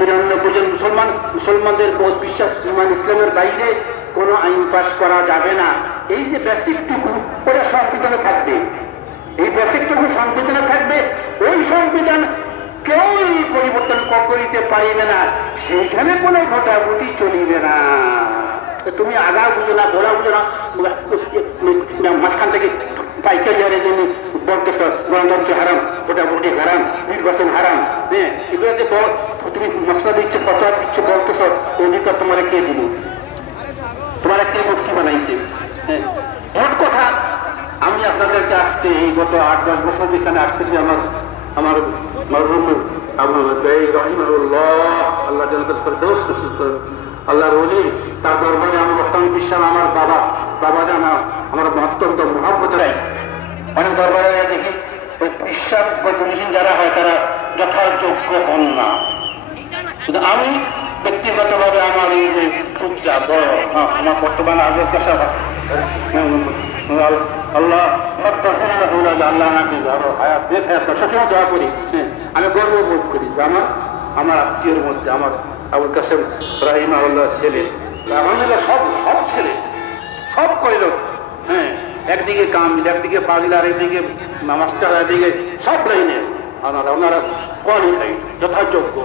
93 জন মুসলমানদের বোধ বিশ্বাস ইমান ইসলামের বাইরে কোনো আইন পাশ করা যাবে না। এই যে বেসিকটুকু ওটা সংবিধানে থাকবে, এই বেসিকটুকু সংবিধানে থাকবে। ওই সংবিধান কেউ পরিবর্তন করিতে পারিবে না, সেইখানে কোনো ভোটাভুটি চলিবে না। তুমি আগা বুঝো না, ঘোড়া বুঝো না, মাঝখান থেকে পাইকারি হারে তুমি বলতেছ গণতন্ত্র হারাম, ভোটাভুটি হারাম, নির্বাচন হারাম। হ্যাঁ, এগুলোতে তুমি মশলা দিচ্ছ, ফতোয়া দিচ্ছ, বলতেছ, অধিকার তোমার কে দিল? তোমার কে মুফতি বানাইছে? হ্যাঁ, মোট কথা আমি আপনাদেরকে আজকে এই গত 8-10 বছর যেখানে আসতেছি, আমার মরহুম আল্লাহ আল্লাহর ওলি, তার দরবারে আমার অত্যন্ত বিশ্বাস, আমার বাবা জানা আমার অত্যন্ত মহাব্বতরাই অনেক দরবারে দেখি ওই বিশ্বাস যারা হয় তারা যথাযোগ্য হন না। কিন্তু আমি ব্যক্তিগতভাবে আমার এই যে পূজা বড়, আমার বর্তমানে আগের পেশা আল্লাহ আল্লাহ নাকি ধরো হায়াত বেখায়াত সবসময় দোয়া করি। আমি গর্ববোধ করি যে আমার আত্মীয়ের মধ্যে আমার আবুল কাসেম রাহিমাহুল্লাহ ছেলে, আলহামদুলিল্লাহ সব ছেলে সব কইল। হ্যাঁ, একদিকে কামিল, একদিকে ফাজিল, আর একদিকে মাস্টার, একদিকে সব লাইনে ওনারা কোয়ালিফাইড, যথাযোগ্য।